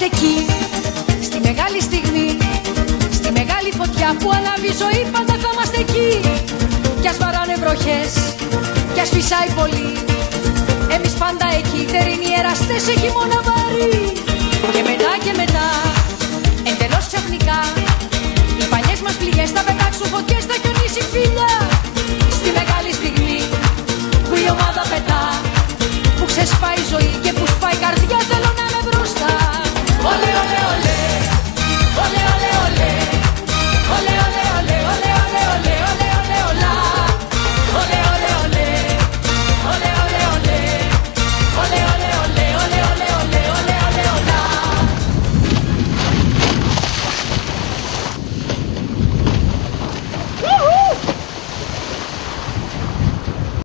είμαστε εκεί. Στη μεγάλη στιγμή, στη μεγάλη φωτιά που ανάβει η ζωή, πάντα θα είμαστε εκεί. Κι ας βαράνε βροχές, κι ας φυσάει πολύ, εμείς πάντα εκεί, θερινοί εραστές, εκεί μόνο